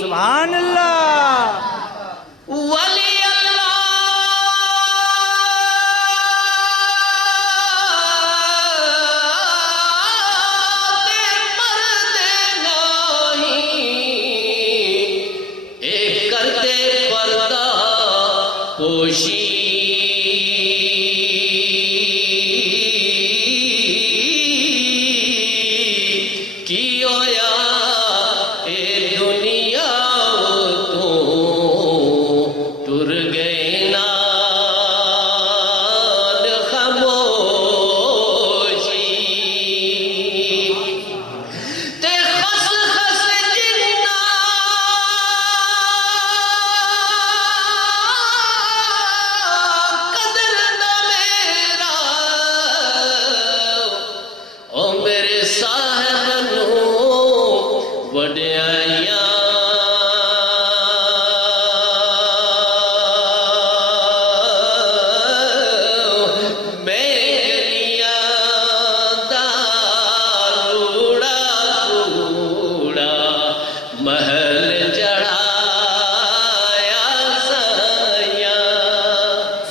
سبحان اللہ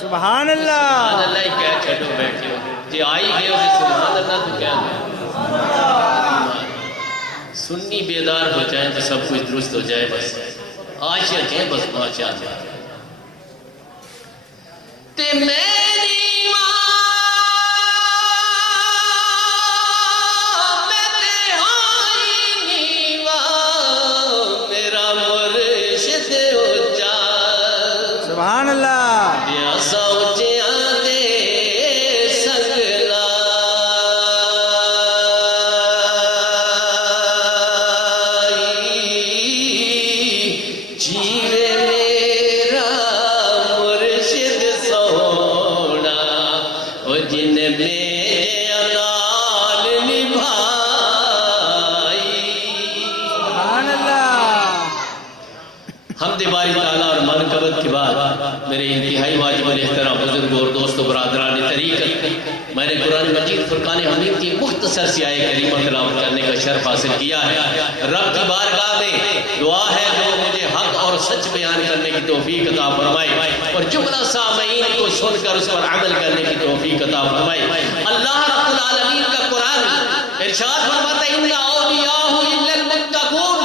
سبحان اللہ ہی کہہ چھڑو بیٹھے ہو جی آئی گئے ہو سبحان اللہ تو کیا ہے سنی بیدار ہو جائیں تو سب کچھ درست ہو جائے بس آشیا کہیں بس آشیا جائے تے میری ماں میں تہائی نیوا میرا مرشد ہو جا سبحان اللہ میرے انتہائی واجب الاحترام بزرگوں اور دوستوں برادران طریقت میں نے قرآن مجید فرقان حمید کی مختصر سی آیت کریمہ تلاوت کرنے کا شرف حاصل کیا ہے رب کی بارگاہ میں دعا ہے جو مجھے حق اور سچ بیان کرنے کی توفیق عطا فرمائے اور جملہ سامعین کو سن کر اس پر عمل کرنے کی توفیق عطا فرمائے اللہ رب العالمین کا قرآن ارشاد فرماتا ہے ان اولیاء الا المتقون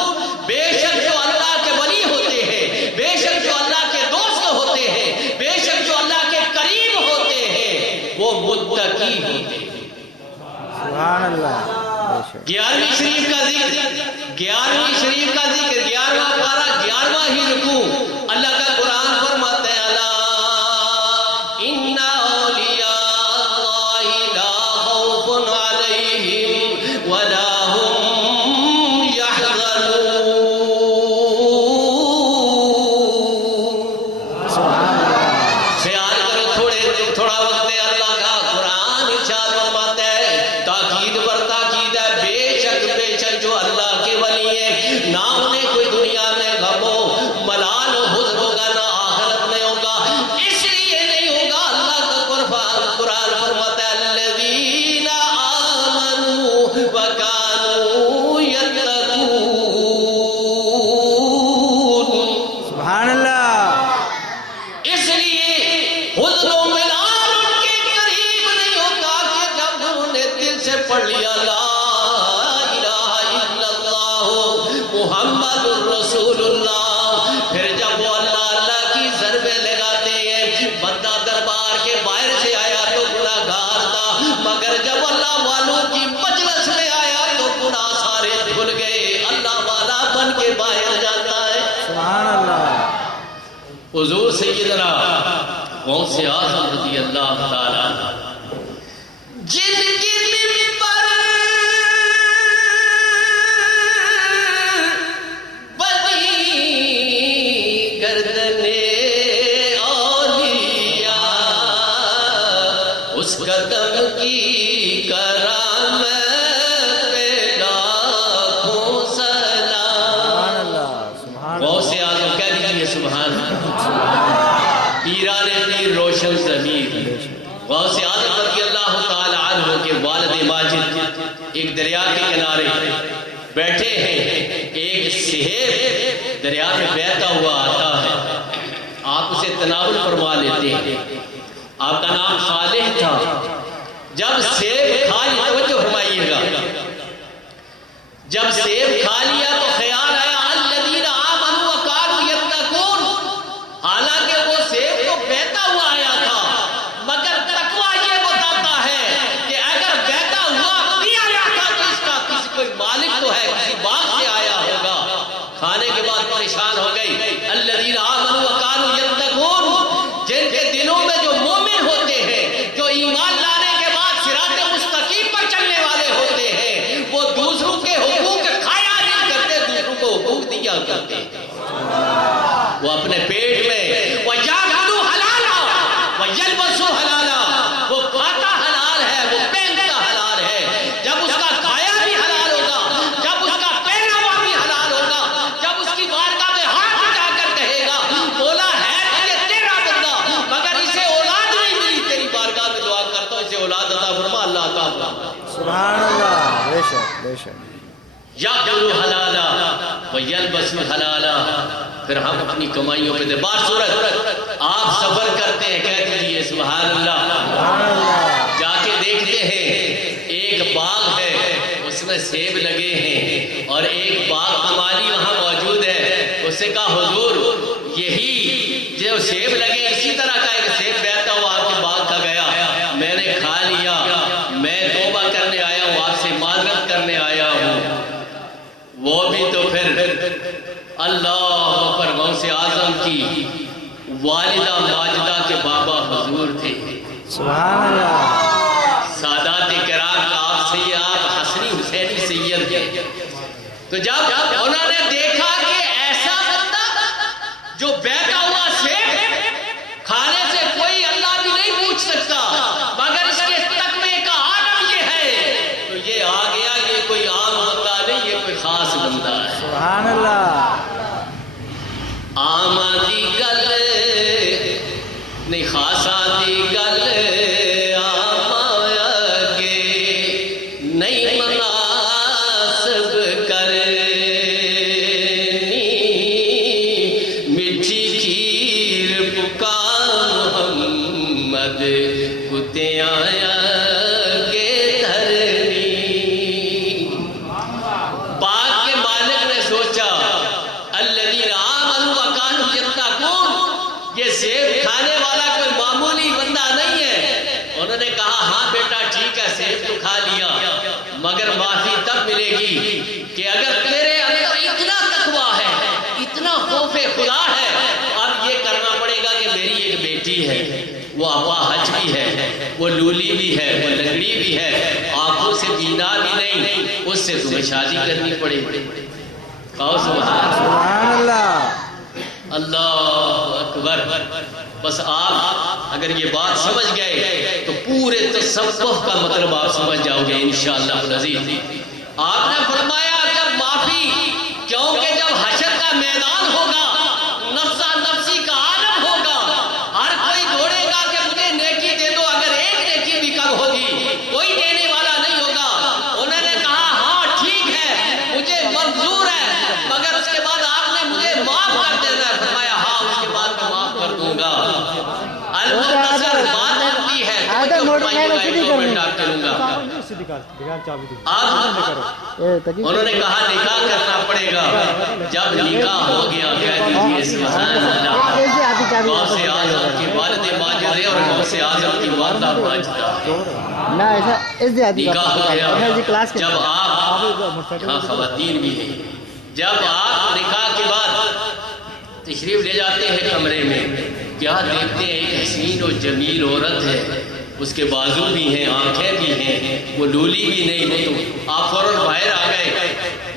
بے شک جو اللہ کے ولی ہوتے ہیں بے شک جو اللہ کے دوست ہوتے ہیں بے شک جو اللہ کے قریب ہوتے ہیں وہ متقی ہوتے ہیں سبحان اللہ 11ویں شریف کا ذکر 11ویں شریف کا ذکر 11واں پارہ 11واں ہی رکوع اللہ کا قرآن فرماتا ہے الا ان اولیاء اللہ لا خوف علیہم ولا هم يحزنون خیال کرو تھوڑا وقت ہے اللہ کا قرآن ارشاد فرماتا ہے تاکید پر تاکید ہے بے شک جو اللہ کے ولی ہیں نہ انہیں کوئی دنیا میں غم و ملال و حزن ہوگا نہ آخرت میں ہوگا اس لیے نہیں ہوگا اللہ کا قرآن فرماتا ہے الذین آمنوا وکانوا یتقون سبحان اللہ اس لیے حزن و ملال ان کے قریب نہیں ہوتا کہ جب انہوں نے دل سے پڑھ لیا لا الہ الا اللہ محمد رسول اللہ پھر جب وہ اللہ اللہ کی ضربیں لگاتے ہیں بندہ دربار کے باہر سے آیا تو گناہگار تھا مگر جب اللہ والوں کی مجلس میں آیا تو گناہ سارے دھل گئے اللہ والا بن کے باہر جاتا ہے سبحان اللہ حضور سیدنا غوث اعظم رضی اللہ تعالیٰ جن کی ممبر بنی گردن اولیاء اس قدم کی کرام پہ لاکھوں سلام سبحان اللہ سبحان غوث اعظم کہہ دیجیے سبحان اللہ پیران پیر روشن ضمیر غوث اعظم رضی اللہ تعالی عنہ کے والد ماجد ایک دریا کے کنارے بیٹھے ہیں، ایک سیب دریا میں بہتا ہوا آتا ہے، آپ اسے تناول فرما لیتے ہیں۔ آپ کا نام صالح تھا۔ جب سیب کھا لیا، توجہ فرمائیے گا، جب سیب کھا لیا تو خیال آیا الذین آمنوا وکانوا یتقون، حالانکہ وہ سیب تو بہتا ہوا آیا تھا، مگر تقویٰ یہ بتاتا ہے کہ اگر بہتا ہوا بھی آیا تھا تو اس کا کسی کوئی مالک تو ہے، کسی باغ سے آیا ہوگا۔ کھانے کے بعد پریشان ہو گئی۔ الذین آمنوا وکانوا یتقون، جن کے دلوں میں جو مومن ہوتے ہیں، جو ایمان لانے کے بعد صراط مستقیم پر چلنے والے ہوتے ہیں، وہ دوسروں کے حقوق کھایا نہیں کرتے، دوسروں کو حقوق دیا کرتے ہیں۔ وہ اپنے پیٹ میں وَيَأْكُلُوا حَلَالًا وَيَلْبَسُوا حَلَالًا، وہ کھاتا حلال ہے، وہ پہنتا حلال ہے۔ جب اس کا کھایا بھی حلال ہوگا، جب اس کا پہنا ہوا بھی حلال ہوگا، جب اس کی بارگاہ میں ہاتھ اٹھا کر کہے گا بولا ہے کہ یہ تیرا بندہ، مگر اسے اولاد نہیں ملی، تیری بارگاہ میں دعا کرتا ہوں اسے اولاد عطا فرما، اللہ عطا فرما۔ سبحان اللہ، بے شک بے شک۔ یأکلوا حلالا ویلبسوا حلالا، پھر ہم اپنی کمائیوں پہ دے۔ بار صورت آپ سفر کرتے ہیں، کہہ دیجئے سبحان اللہ۔ سبحان اللہ۔ جا کے دیکھتے ہیں ایک باغ ہے، اس میں سیب لگے ہیں، اور ایک باغ ہماری وہاں موجود ہے۔ اس سے کہا حضور یہی جو سیب لگے اسی طرح کا ایک سیب بہتا ہوا آپ کے باغ کا گیا، میں نے کھا لیا، میں توبہ کرنے آیا ہوں، آپ سے معذرت کرنے آیا ہوں۔ وہ بھی تو پھر اللہ پر غوث اعظم کی والدہ ماجدہ کے بابا حضور تھے، سبحان اللہ۔ سادات کرام کا آپ سید، آپ حسنی حسینی سید تھے۔ تو جب انہوں نے دیکھا کہ ایسا بندہ جو بہتا ہوا سیب کھانے سے کوئی اللہ بھی نہیں پوچھ سکتا، مگر اس کے تقوی کا عالم یہ ہے، تو یہ آ گیا، یہ کوئی عام بندہ نہیں، یہ کوئی خاص بندہ ہے۔ سبحان اللہ۔ آمدی گل نہیں خاصا دی گل آمایا گے، نہیں مناسب کرنی، میٹھی کھیر پکا محمد کتے آیا گے دھرنی۔ باغ کے مالک نے سوچا الذین آمنوا وکانوا یتقون، یہ سیب کھانے والا کوئی معمولی بندہ نہیں ہے۔ انہوں نے کہا ہاں بیٹا ٹھیک ہے، سیب تو کھا لیا، مگر معافی تب ملے گی کہ اگر تیرے اندر اتنا تقویٰ ہے، اتنا خوف خدا ہے، اب یہ کرنا پڑے گا کہ میری ایک بیٹی ہے، وہ اپاہج بھی ہے، وہ لولی بھی ہے، وہ لنگڑی بھی ہے، آنکھوں سے بینا بھی نہیں، اس سے تمہیں شادی کرنی پڑے گی۔ کہو سبحان اللہ۔ اللہ اکبر۔ بس آپ اگر یہ بات سمجھ گئے تو پورے تصوف کا مطلب آپ سمجھ جاؤ گے انشاءاللہ العزیز۔ آپ نے فرمایا جب معافی، کیونکہ جب حشر کا میدان ہوگا، نفسا نفسی کا عالم ہوگا، ہر کوئی دوڑے گا کہ مجھے نیکی دے دو، اگر ایک نیکی بھی کم ہوگی کوئی دینے والا نہیں ہوگا۔ انہوں نے کہا ہاں ٹھیک ہے مجھے منظور ہے، مگر اس کے بعد آپ نے مجھے معاف کر دینا ہے۔ فرمایا ہاں اس کے بعد میں معاف کر دوں گا۔ المختصر بات ہوتی ہے، انہوں نے کہا نکاح کرنا پڑے گا۔ جب نکاح ہو گیا کہہ دیجئے سبحان اللہ۔ غوث اعظم کی والد ماجد اور غوث اعظم کی والدہ ماجدہ، نکاح ہو گیا۔ جب آپ، ہاں خواتین بھی ہیں، جب آپ نکاح کے بعد تشریف لے جاتے ہیں کمرے میں، کیا دیکھتے ہیں ایک حسین و جمیل عورت ہے، اس کے بازو بھی ہیں، آنکھیں بھی ہیں، وہ لولی بھی نہیں، وہ تو آپ فوراً باہر آ گئے۔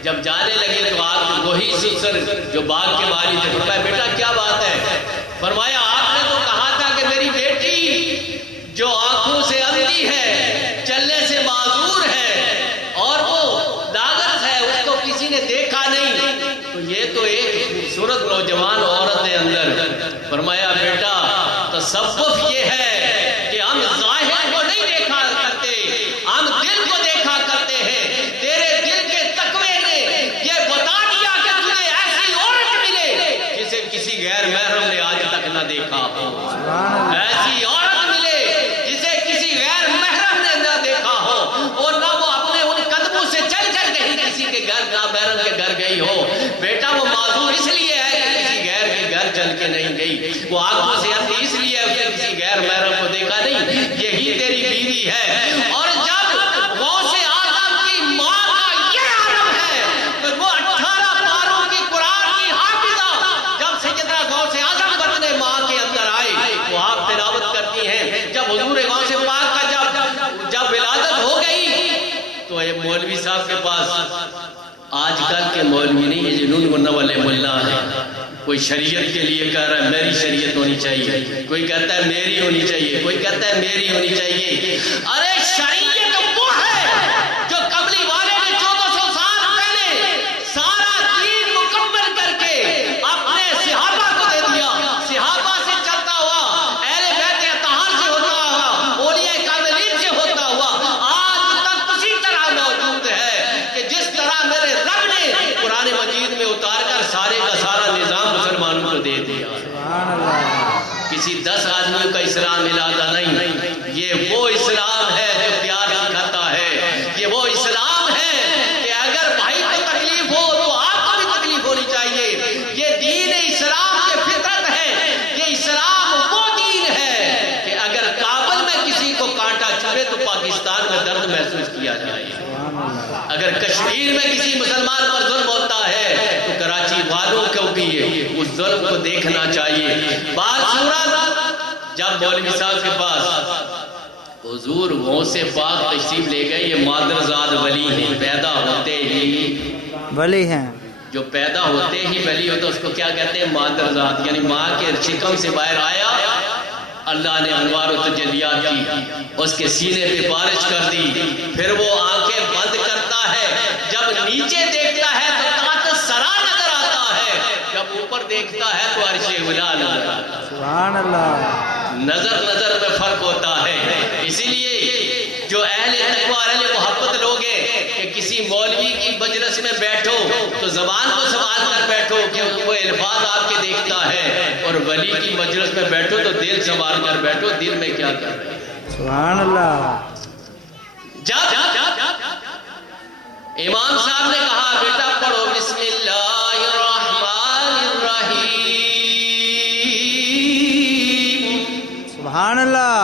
جب جانے لگے تو آپ وہی سلسل جو باغ کے والی تھے، فرمایا بیٹا کیا بات ہے؟ فرمایا آپ نے تو کہا تھا کہ میری بیٹی جو آنکھوں سے اندھی ہے، چلنے سے معذور ہے، اور وہ لاغر ہے، اس کو کسی نے دیکھا نہیں، تو یہ تو ایک خوبصورت نوجوان عورت ہے اندر۔ فرمایا بیٹا تصوف یہ ہے کہ ہم ظاہر وہ آنکھوں سے اندھی اس لیے اس نے کسی غیر محرم کو دیکھا نہیں، یہی تیری بیوی ہے۔ اور جب غوث اعظم کی ماں کا یہ عالم ہے تو وہ 18 پاروں کی قرآن کی حافظہ جب سیدنا غوث اعظم بدن ماں کے اندر آئے وہ آپ تلاوت کرتی ہیں۔ جب حضور غوث پاک کا جب ولادت ہو گئی تو یہ مولوی صاحب کے پاس، آج کل کے مولوی نہیں، یہ جنون گنہ والے ملا ہیں، کوئی شریعت کے لیے کہہ رہا ہے میری شریعت ہونی چاہیے، کوئی کہتا ہے میری ہونی چاہیے، کوئی کہتا ہے میری ہونی چاہیے۔ ارے شریعت وہ ہے جو قبلی والے نے 1400 سال پہلے سارا دین مکمل کر کے اپنے صحابہ کو دے دیا، صحابہ سے چلتا ہوا، اہل بیت اطہار سے ہوتا ہوا، اولیاء کاملین سے ہوتا ہوا، آج تک اسی طرح موجود ہے کہ جس طرح میرے رب نے قرآن مجید میں اتار کر سارے کا سارا نظام مسلمانوں کو دے دیا۔ سبحان اللہ، کسی 10 آدمیوں کا اسلام ملادا نہیں، یہ وہ اسلام ہے جو پیار سکھاتا ہے، یہ وہ اسلام ہے کہ اگر بھائی کو تکلیف ہو تو آپ کو بھی تکلیف ہونی چاہیے۔ یہ دین اسلام کی فطرت ہے، یہ اسلام وہ دین ہے کہ اگر کابل میں کسی کو کانٹا چبھے تو پاکستان میں درد محسوس کیا جائے، اگر کشمیر میں کسی مسلمان پر ظلم ہوتا ہے تو کراچی والوں کو بھی اس ظلم کو دیکھنا چاہیے۔ بات صورت جب مولوی صاحب کے پاس حضور غوث پاک تشریف لے گئے، یہ مادرزاد ولی ہیں، پیدا ہوتے ہی ولی ہیں، جو پیدا ہوتے ہی ولی ہوتا اس کو کیا کہتے ہیں؟ مادرزاد، یعنی ماں کے شکم سے باہر آیا، اللہ نے انوار و تجلیات کی، اس کے سینے پہ بارش کر دی، پھر وہ آنکھیں بند کرتا ہے، جب نیچے دیکھتا ہے تو تحت سرا نظر آتا ہے، جب اوپر دیکھتا ہے تو عرش اولا نظر آتا ہے۔ سبحان اللہ، نظر میں فرق ہوتا ہے۔ اسی لیے جو اہل تقویٰ اہل محبت لوگ ہیں کہ کسی مولوی کی مجلس میں بیٹھو تو زبان کو سنبھال کر بیٹھو کہ وہ الفاظ آپ کے دیکھتا ہے، اور ولی کی مجلس میں بیٹھو تو دل سنبھال کر بیٹھو دل میں کیا کر رہے ہیں۔ سبحان اللہ، جب امام صاحب نے کہا بیٹا پڑھو بسم اللہ الرحمن الرحیم، سبحان اللہ،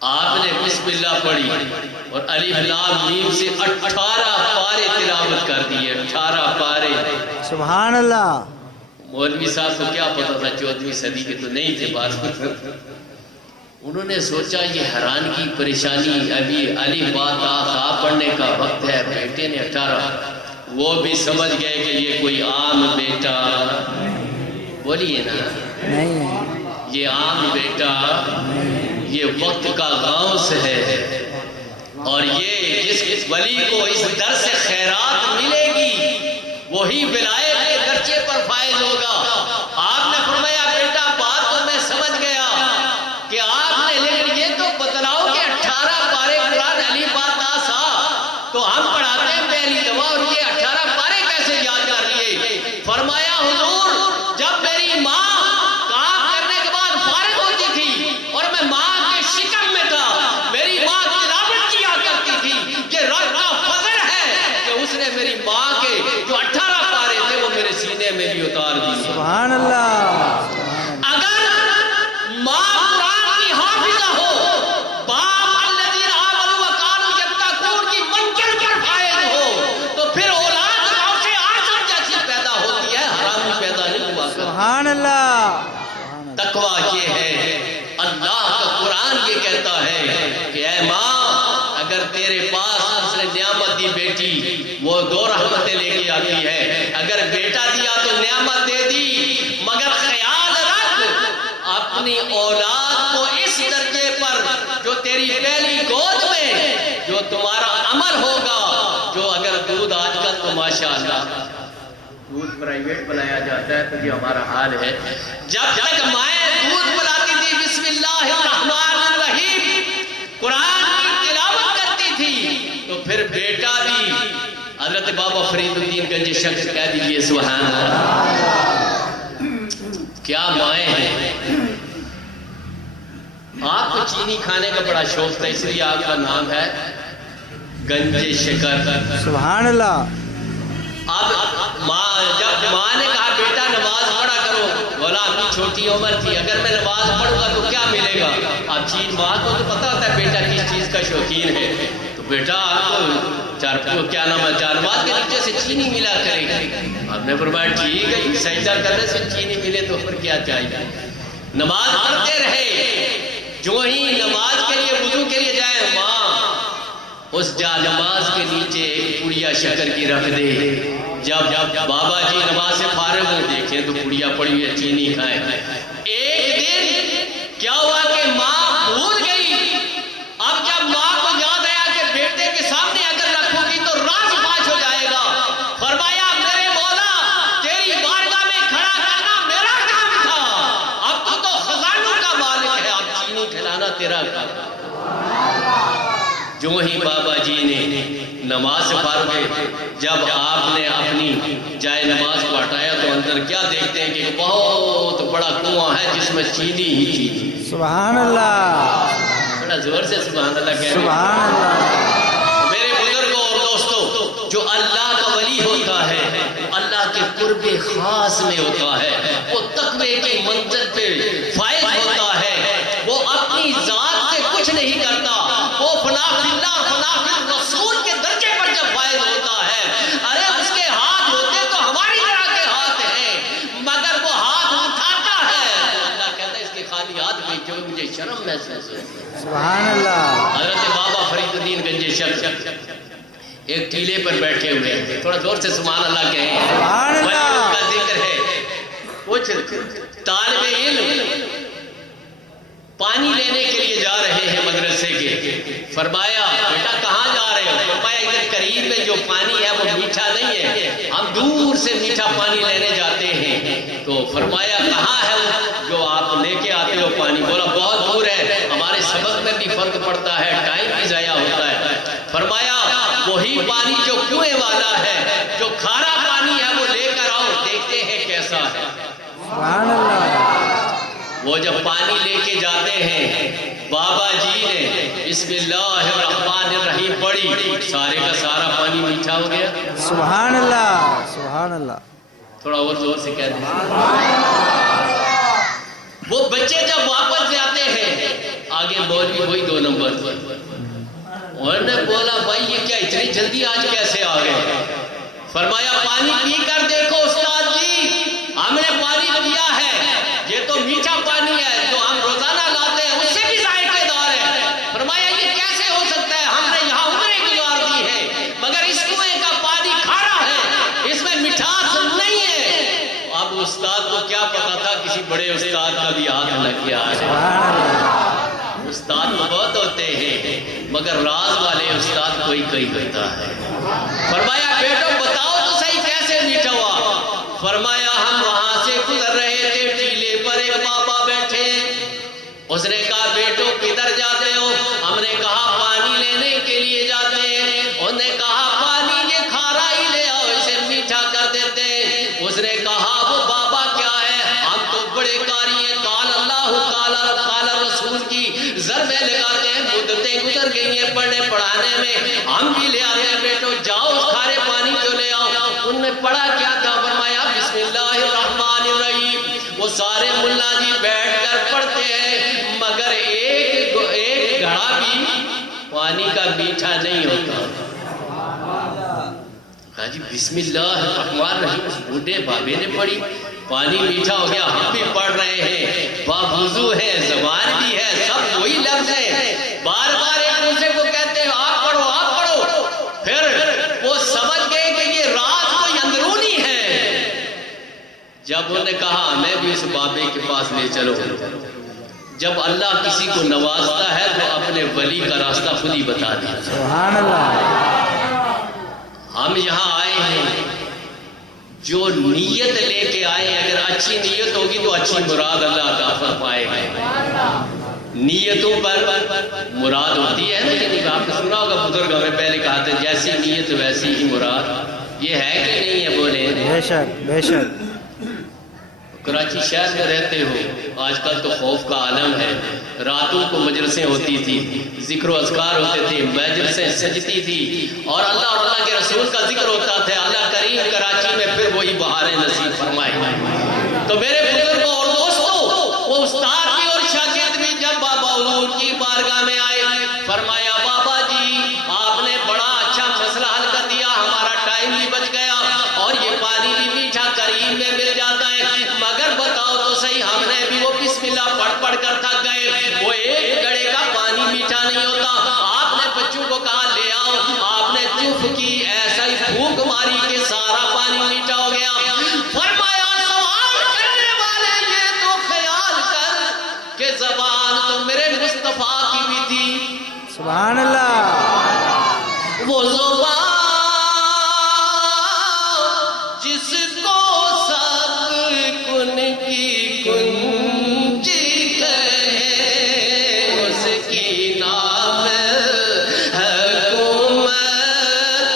آپ نے بسم اللہ پڑھی اور الف لام میم سے 18 پارے تلاوت کر دیے، 18 پارے۔ سبحان اللہ، مولوی صاحب کو کیا پتا تھا 14ویں صدی کے تو نہیں تھے بات، انہوں نے سوچا یہ حیرانگی پریشانی، ابھی الف با تا خا پڑھنے کا وقت ہے، بیٹے نے 18، وہ بھی سمجھ گئے کہ یہ کوئی عام بیٹا، بولیے نا، نہیں ہے، یہ عام بیٹا، یہ وقت کا غوث ہے، اور یہ جس ولی کو اس در سے خیرات ملے گی وہی ولایت کے درجے پر فائز ہوگا۔ آپ نے فرمایا بیٹا بات تو میں سمجھ گیا کہ آپ نے، لیکن یہ تو بتلاؤ کہ 18 پارے قرآن الف با تا سا تو ہم پڑھاتے ہیں پہلی دفعہ، اور یہ 18 پارے کیسے یاد کر لیے؟ فرمایا حضور جب میری ماں کام کرنے کے بعد فارغ ہوتی تھی اور میں ماں کے شکم میں تھا، میری ماں تلاوت کیا کرتی تھی، یہ رب کا فضل ہے کہ اس نے میری ماں کے جو 18 پارے تھے وہ میرے سینے میں بھی اتار دی۔ سبحان اللہ، اگر ماں قرآن کی حافظہ ہو، باپ الذین آمنوا وکانوا یتقون کی منزل پر فائز ہو، تو پھر اولاد غوث اعظم جیسی پیدا ہوتی ہے، حرامی پیدا نہیں ہوا کرتی۔ سبحان اللہ، تقویٰ یہ ہے، اللہ کا قرآن یہ کہتا ہے کہ اے ماں اگر تیرے پاس اس نے نعمت دی بیٹی، وہ 2 رحمتیں لے کے آتی ہے، اگر بیٹا دیا تو نعمت دے دی، مگر خیال رکھ اپنی اولاد کو اس درجے پر جو تیری پہلی گود میں جو تمہارا عمل ہوگا، جو اگر دودھ آج کل تو ماشاءاللہ دودھ پرائیویٹ پلایا جاتا ہے تو یہ ہمارا حال ہے، جب تک مائیں دودھ پلاتی تھی بسم اللہ الرحمن الرحیم قرآن کی تلاوت کرتی تھی، تو پھر بیٹا بھی حضرت بابا فرید الدین گنج شخص کہہ دیجئے سبحان اللہ، کیا مائیں ہیں۔ آپ کو چینی کھانے کا بڑا شوق تھا، اس لیے آپ کا نام ہے گنج شکر۔ سبحان اللہ، اب جب ماں نے کہا بیٹا نماز پڑھا کرو، بولا اپنی چھوٹی عمر تھی، اگر میں نماز پڑھوں گا تو کیا ملے گا؟ اب چین ماں کو تو پتا ہوتا ہے بیٹا کس چیز کا شوقین ہے، تو بیٹا آپ کو کیا نام ہے جانماز کے نیچے سے چینی ملا کرے گی۔ ہم نے فرمایا ٹھیک ہے، سجدہ کرنے سے چینی ملے تو پھر کیا چاہیے۔ نماز پڑھتے رہے، جو ہی نماز کے لیے وضو کے لیے جائے، ماں اس جا نماز کے نیچے ایک پڑیا شکر کی رکھ دے۔ جب بابا جی نماز سے فارغ ہو دیکھیں تو پڑیا پڑی ہے، چینی کھائے۔ ایک دن کیا ہوا کہ ماں بھول گئی، اب جب ماں کو یاد آیا کہ بیٹے کے سامنے اگر رکھوں گی تو راز فاش ہو جائے گا، فرمایا میرے مولا تیری بارگاہ میں کھڑا کرنا میرا کام تھا، اب تو خزانوں کا مالک ہے، اب چینی کھلانا تیرا کام۔ جو ہی بابا جی نے نماز سے فارغ ہوئے، جب آپ نے اپنی جائے نماز کو ہٹایا تو اندر کیا دیکھتے ہیں کہ بہت بڑا کنواں ہے جس میں چینی ہی چینی۔ سبحان اللہ، بڑا زور سے سبحان اللہ کہہ رہے ہیں۔ سبحان اللہ۔ میرے بزرگوں اور دوستوں، جو اللہ کا ولی ہوتا ہے، اللہ کے قرب خاص میں ہوتا ہے، وہ تقوی کی منزل پہ فائز ہوتا ہے، وہ اپنی ذات سے کچھ نہیں کرتا، وہ فنا فی اللہ اور فنا فی الرسول کے درجے پر جب فائز ہوتا ہے، ارے اس کے ہاتھ ہوتے تو ہماری طرح کے ہاتھ ہیں، مگر وہ ہاتھ اٹھاتا ہے تو اللہ کہتا ہے اس کے خالی ہاتھ میں جو مجھے شرم محسوس ہے۔ سبحان اللہ۔ حضرت بابا فرید الدین گنج شک ایک ٹیلے پر بیٹھے ہوئے ہیں، تھوڑا زور سے سبحان اللہ کہیں، سبحان اللہ کا ذکر ہے۔ کچھ طالب علم پانی لینے کے لیے جا رہے ہیں مدرسے کے، فرمایا بیٹا کہاں جا رہے ہو؟ فرمایا ادھر قریب میں جو پانی ہے وہ میٹھا نہیں ہے، ہم دور سے میٹھا پانی لینے جاتے ہیں۔ تو فرمایا کہاں ہے وہ جو آپ لے کے آتے ہو پانی؟ بولا بہت دور ہے، ہمارے سبق میں بھی فرق پڑتا ہے، ٹائم بھی ضائع ہوتا ہے۔ فرمایا وہی پانی جو کنویں والا ہے، جو کھارا پانی ہے وہ لے کر آؤ، دیکھتے ہیں کیسا ہے۔ سبحان اللہ۔ وہ جب پانی لے کے جاتے ہیں، بابا جی نے بسم اللہ الرحمن الرحیم پڑھی، سارے کا سارا پانی میٹھا ہو گیا۔ سبحان اللہ، سبحان اللہ۔ تھوڑا اور زور سے کہہ دیں۔ وہ بچے جب واپس جاتے ہیں، آگے مولوی وہی 2 نمبر، اور نے بولا بھائی یہ کیا اتنی جلدی آج کیسے آ گئے؟ فرمایا پانی پی کر دیکھو استاد جی، ہم نے پانی پیا ہے، یہ تو میٹھا پانی ہے جو ہم روزانہ لاتے ہیں، اس سے بھی ذائقے دار ہے۔ فرمایا یہ کیسے ہو سکتا ہے؟ ہم نے یہاں عمریں گزار دی ہے، مگر اس کنویں کا پانی کھارا ہے، اس میں مٹھاس نہیں ہے۔ اب استاد کو کیا پتا تھا کسی بڑے استاد کا بھی ہاتھ لگ گیا ہے۔ استاد بہت ہوتے ہیں مگر راز والے استاد کوئی ہوتا ہے۔ فرمایا بیٹو بتاؤ تو صحیح کیسے میٹھا ہوا؟ فرمایا ہم وہاں سے گزر رہے تھے، ٹیلے پر ایک بابا بیٹھے، اس نے کہا بیٹو کدھر جاتے ہو؟ ہم نے کہا پانی لینے کے لیے جاتے ہیں۔ انہوں نے کہا پانی یہ کھارا ہی لے آؤ، اسے میٹھا کر دیتے ہیں۔ اس نے کہا وہ بابا کیا ہے؟ ہم تو بڑے قاری ہیں، قال اللہ قال رسول کی ضربیں لگاتے ہیں، مدتیں گزر گئی ہیں پڑھنے پڑھانے میں، ہم بھی لے آتے ہیں، بیٹو جاؤ اس کھارے پانی کو لے آؤ۔ ان نے پڑھا کیا تھا؟ فرمایا بسم اللہ الرحمن الرحیم۔ وہ سارے ملا جی بیٹھ کر پڑھتے ہیں، مگر ایک گھڑا بھی پانی کا میٹھا نہیں ہوتا۔ ہاں جی بسم اللہ الرحمن الرحیم اس بوڑھے بابے نے پڑھی، پانی میٹھا ہو گیا، ہم بھی پڑھ رہے ہیں، باوضو ہے، زبان بھی ہے، سب وہی لفظ ہے، بار بار ایک دوسرے کو کہتے ہیں آپ پڑھو آپ پڑھو۔ پھر وہ سمجھ گئے کہ یہ راز کوئی اندرونی ہے۔ جب انہوں نے کہا ہمیں بھی اس بابے کے پاس لے چلو، جب اللہ کسی کو نوازتا ہے تو اپنے ولی کا راستہ خود ہی بتا دیتا ہے۔ سبحان اللہ۔ ہم یہاں آئے ہیں، جو نیت لے کے آئے ہیں، اگر اچھی نیت ہوگی تو اچھی مراد اللہ عطا پائے گا۔ نیتوں پر مراد ہوتی ہے نا، یعنی آپ نے سنا ہوگا بزرگ ہمیں پہلے کہا تھا جیسی نیت ویسی ہی مراد، یہ ہے کہ نہیں ہے؟ بولے بے شک بے شک۔ کراچی شہر میں رہتے ہو، آج کل تو خوف کا عالم ہے، راتوں کو مجلسیں ہوتی تھی، ذکر و اذکار ہوتے تھے، مجلسیں سجتی تھی، اور اللہ اور اللہ کے رسول کا ذکر ہوتا تھا۔ اللہ کریم کراچی میں پھر وہی بہاریں نصیب فرمائے۔ تو میرے بزرگوں اور دوستوں، وہ استاد بھی اور شاگرد بھی جب بابا حضور کی بارگاہ میں آئے، فرمایا بابا جی آپ نے بڑا اچھا مسئلہ حل کر دیا، ہمارا ٹائم بھی بچ گیا اور یہ پانی بھی میٹھا کریم میں مل جاتا ہے، مگر بتاؤ تو صحیح ہم نے بھی وہ بسم اللہ پڑھ پڑھ کر تھک گئے، وہ ایک گڑے کا پانی میٹھا نہیں ہوتا، آپ نے بچوں کو کہا لے آؤ، آپ نے چف کی ایسا ہی پھونک ماری کہ سارا پانی میٹھا ہو گیا۔ فرمایا سوال کرنے والے یہ تو خیال کر کہ زبان تو میرے مصطفیٰ کی بھی تھی، سبحان اللہ، وہ زبان جس کو سب کن کی کنجی کہے، اس کی نام حکومت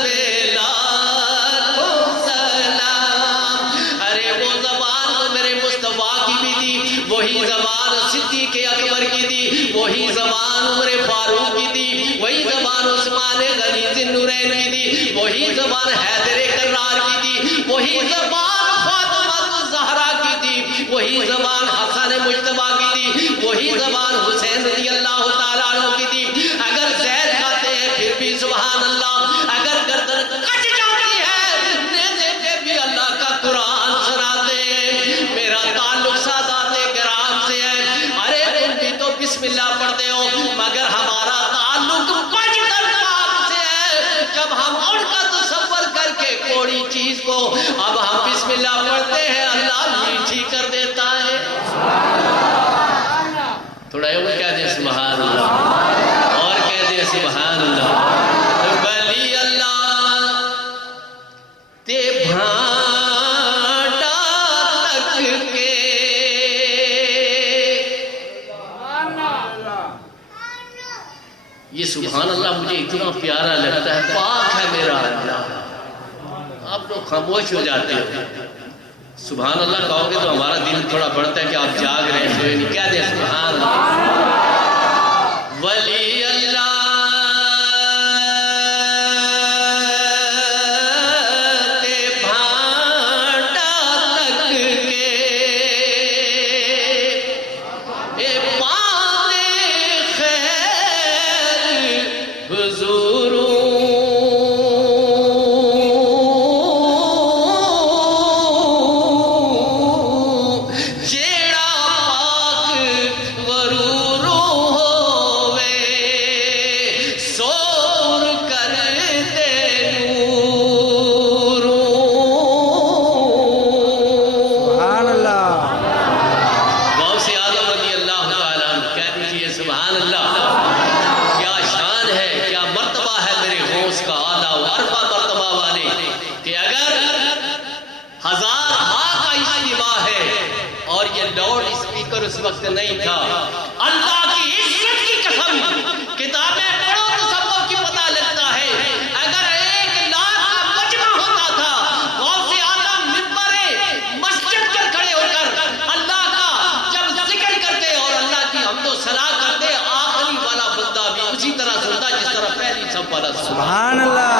پہ لاکھوں سلام۔ ارے وہ زبان تو میرے مصطفیٰ کی بھی تھی، وہی زبان صدیق اکبر کی تھی، وہی زبان عمر فاروق کی تھی، وہی زبان عثمان غنی ذی النورین کی تھی، وہی زبان حیدر کرار کی تھی، وہی زبان فاطمہ الزہرا کی تھی، وہی زبان حسن مجتبیٰ کی تھی، وہی زبان حسین رضی اللہ تعالیٰ عنہ کی تھی۔ اگر زہر کھاتے ہیں پھر بھی سبحان اللہ، اگر گردن کٹ جاتی ہے نیزے پہ بھی اللہ کا قرآن سناتے ہیں۔ میرا تعلق سادات کرام سے ہے، ارے تم بھی تو بسم اللہ پڑھتے ہو، مگر ہمارا تعلق بجدر پاک سے ہے۔ جب ہم ان کا تصور کر کے کوڑی چیز کو اب ہم بسم اللہ پڑھتے ہیں، اللہ میٹھی کر دیتا ہے۔ تھوڑا یہ کہہ دیں سبحان اللہ، اور کہہ دیں سبحان اللہ۔ بلی اللہ تے بھانڈا تک کے، یہ سبحان اللہ مجھے اتنا پیارا لگتا ہے، پاک ہے میرا اللہ۔ آپ لوگ خاموش ہو جاتے ہو، سبحان اللہ کہو گے تو ہمارا دل تھوڑا بڑھتا ہے کہ آپ جاگ رہے ہیں، نہیں کیا دیں سبحان اللہ۔ ولی اللہ تے بھانڈا تک کے، اے پانے خیر حضوروں، اس وقت نہیں تھا، اللہ کی عزت کی قسم کتابیں پڑھو تو سب کو کی پتہ لگتا ہے، اگر 1 لاکھ کا مجمع ہوتا تھا، غوث اعظم منبر مسجد پر کھڑے ہو کر اللہ کا جب ذکر کرتے اور اللہ کی حمد و ثنا کرتے، آخری والا بندہ بھی اسی طرح سنتا جس طرح پہلی سب والا سنتا۔ سبحان اللہ،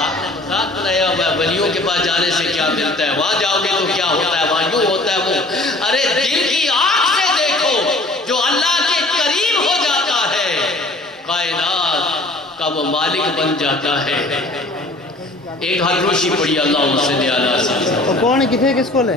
آپ نے مذاق بنایا ہوا ہے، ولیوں کے پاس جانے سے کیا ملتا ہے، وہاں جاؤ گے تو کیا ہوتا ہے، وہاں یوں ہوتا ہے وہ۔ ارے دل کی آنکھ سے دیکھو، جو اللہ کے قریب ہو جاتا ہے کائنات کا وہ مالک بن جاتا ہے۔ ایک ہاتھ روشی پڑی، اللہ صلی اللہ علیہ وسلم۔ کون ہے، کتنے کس کو لے؟